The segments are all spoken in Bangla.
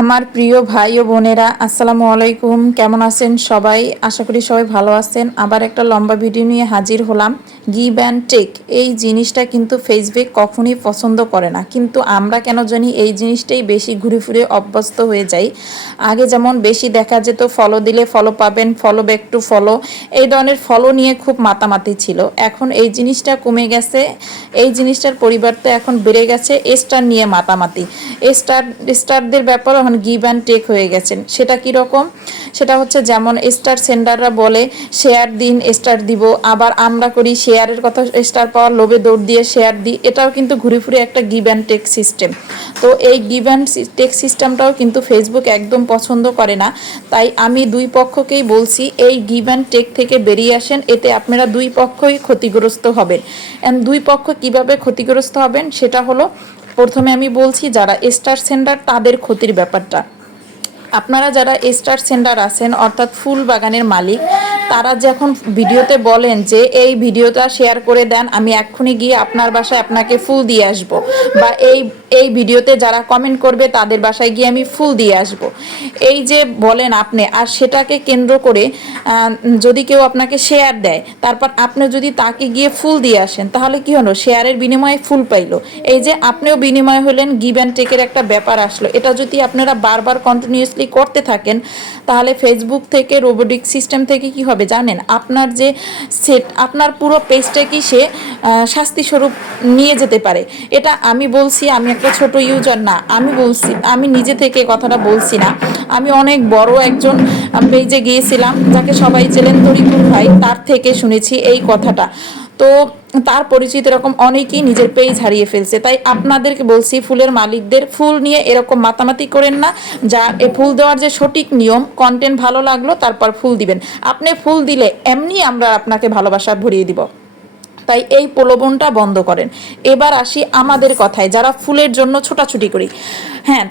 আমার প্রিয় ভাই ও বোনেরা, আসসালামু আলাইকুম। কেমন আছেন সবাই? আশা করি সবাই ভালো আছেন। আবার একটা লম্বা ভিডিও নিয়ে হাজির হলাম। গিভ অ্যান্ড টেক এই জিনিসটা কিন্তু ফেসবুক কখনোই পছন্দ করে না, কিন্তু আমরা কেন জানি এই জিনিসটাই বেশি ঘুরে ফিরে অভ্যস্ত হয়ে যাই। আগে যেমন বেশি দেখা যেত ফলো দিলে ফলো পাবেন, ফলো ব্যাক টু ফলো, এই ধরনের ফলো নিয়ে খুব মাতামাতি ছিল। এখন এই জিনিসটা কমে গেছে। এই জিনিসটার পরিবর্তে এখন বেড়ে গেছে স্টার নিয়ে মাতামাতি। স্টারদের ব্যাপার এখন গিভ অ্যান্ড টেক হয়ে গেছেন। সেটা কীরকম? সেটা হচ্ছে যেমন স্টার সেন্ডাররা বলে শেয়ার দিন, স্টার দিব, আবার আমরা করি শেয়ারের কথা, স্টার পাওয়ার লোভে দৌড় দিয়ে শেয়ার দিই। এটাও কিন্তু ঘুরে ফিরে একটা গিভ অ্যান্ড টেক সিস্টেম। তো এই গিভ অ্যান্ড টেক সিস্টেমটাও কিন্তু ফেসবুক একদম পছন্দ করে না। তাই আমি দুই পক্ষকেই বলছি এই গিভ অ্যান্ড টেক থেকে বেরিয়ে আসেন, এতে আপনারা দুই পক্ষই ক্ষতিগ্রস্ত হবেন। অ্যান্ড দুই পক্ষ কিভাবে ক্ষতিগ্রস্ত হবেন সেটা হলো, প্রথমে আমি বলছি যারা স্টার সেন্ডার তাদের ক্ষতির ব্যাপারটা। আপনারা যারা স্টার সেন্ডার আছেন, অর্থাৎ ফুল বাগানের মালিক, তারা যখন ভিডিওতে বলেন যে এই ভিডিওটা শেয়ার করে দেন, আমি এক্ষুনি গিয়ে আপনার বাসায় আপনাকে ফুল দিয়ে আসব, বা এই ভিডিওতে যারা কমেন্ট করবে তাদের বাসায় গিয়ে আমি ফুল দিয়ে আসব, এই যে বলেন আপনি, আর সেটাকে কেন্দ্র করে যদি কেউ আপনাকে শেয়ার দেয়, তারপর আপনি যদি তাকে গিয়ে ফুল দিয়ে আসেন, তাহলে কি হলো? শেয়ারের বিনিময়ে ফুল পাইলো। এই যে আপনিও বিনিময় হলেন, গিভ অ্যান্ড টেকের একটা ব্যাপার আসলো। এটা যদি আপনারা বারবার কন্টিনিউয়াসলি করতে থাকেন, তাহলে ফেসবুক থেকে, রোবোটিক সিস্টেম থেকে কি হবে জানেন? আপনার যে আপনার পুরো পেজটাকে সে শাস্তিস্বরূপ নিয়ে যেতে পারে। এটা আমি বলছি, আমি একটা ছোট ইউজার না, আমি বলছি, আমি নিজে থেকে কথাটা বলছি না। আমি অনেক বড় একজন পেজে গিয়েছিলাম, যাকে সবাই চেনেন, তরিকুল ভাই, তার থেকে শুনেছি এই কথাটা। তো তার পরিচিত এরকম অনেকেই নিজের পেজ হারিয়ে ফেলছে। তাই আপনাদেরকে বলছি, ফুলের মালিকদের, ফুল নিয়ে এরকম মাতামাতি করেন না। যা এ ফুল দেওয়ার যে সঠিক নিয়ম, কন্টেন্ট ভালো লাগলো তারপর ফুল দিবেন। আপনি ফুল দিলে এমনি আমরা আপনাকে ভালোবাসা ভরিয়ে দিব। তাই এই প্রলোভনটা বন্ধ করেন। এবার আসি আমাদের কথায়, যারা ফুলের জন্য ছোটাছুটি করি। হ্যাঁ,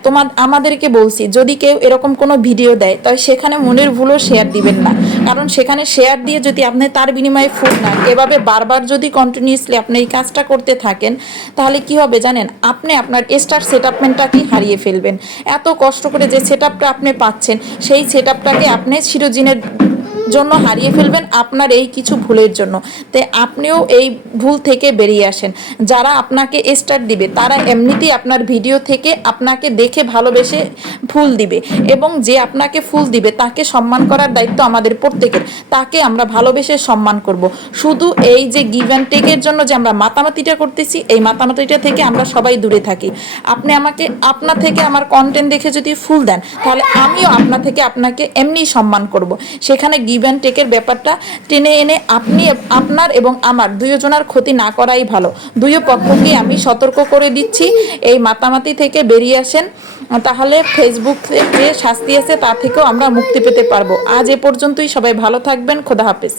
আমাদেরকে বলছি, যদি কেউ এরকম কোনো ভিডিও দেয়, তাই সেখানে মনের ভুলও শেয়ার দিবেন না। কারণ সেখানে শেয়ার দিয়ে যদি আপনি তার বিনিময়ে ফুল নেন, এভাবে বারবার যদি কন্টিনিউয়াসলি আপনি এই কাজটা করতে থাকেন, তাহলে কি হবে জানেন? আপনি আপনার স্টার সেটআপমেন্টটাকে হারিয়ে ফেলবেন। এত কষ্ট করে যে সেটআপটা আপনি পাচ্ছেন, সেই সেটআপটাকে আপনি চিরদিনের জন্য হারিয়ে ফেলবেন আপনার এই কিছু ভুলের জন্য। তাই আপনিও এই ভুল থেকে বেরিয়ে আসেন। যারা আপনাকে স্টার দিবে, তারা এমনিতেই আপনার ভিডিও থেকে আপনাকে দেখে ভালোবেসে ফুল দিবে, এবং যে আপনাকে ফুল দিবে তাকে সম্মান করার দায়িত্ব আমাদের প্রত্যেকের। তাকে আমরা ভালোবেসে সম্মান করব। শুধু এই যে গিভ অ্যান্ড টেকের জন্য যে আমরা মাতামাতিটা করতেছি, এই মাতামাতিটা থেকে আমরা সবাই দূরে থাকি। আপনি আমাকে আপনার থেকে আমার কন্টেন্ট দেখে যদি ফুল দেন, তাহলে আমিও আপনা থেকে আপনাকে এমনি সম্মান করব। সেখানে গিভ অ্যান্ড টেকের ব্যাপারটা টেনে এনে আপনার এবং আমার দুইজনের ক্ষতি না করাই ভালো। দুই পক্ষকে আমি সতর্ক করে দিচ্ছি, এই মাতামাতি থেকে বেরিয়ে আসেন। তাহলে ফেসবুক যে শাস্তি আছে তা থেকেও আমরা মুক্তি পেতে পারবো। আজ এ পর্যন্তই। সবাই ভালো থাকবেন। খোদা হাফেজ।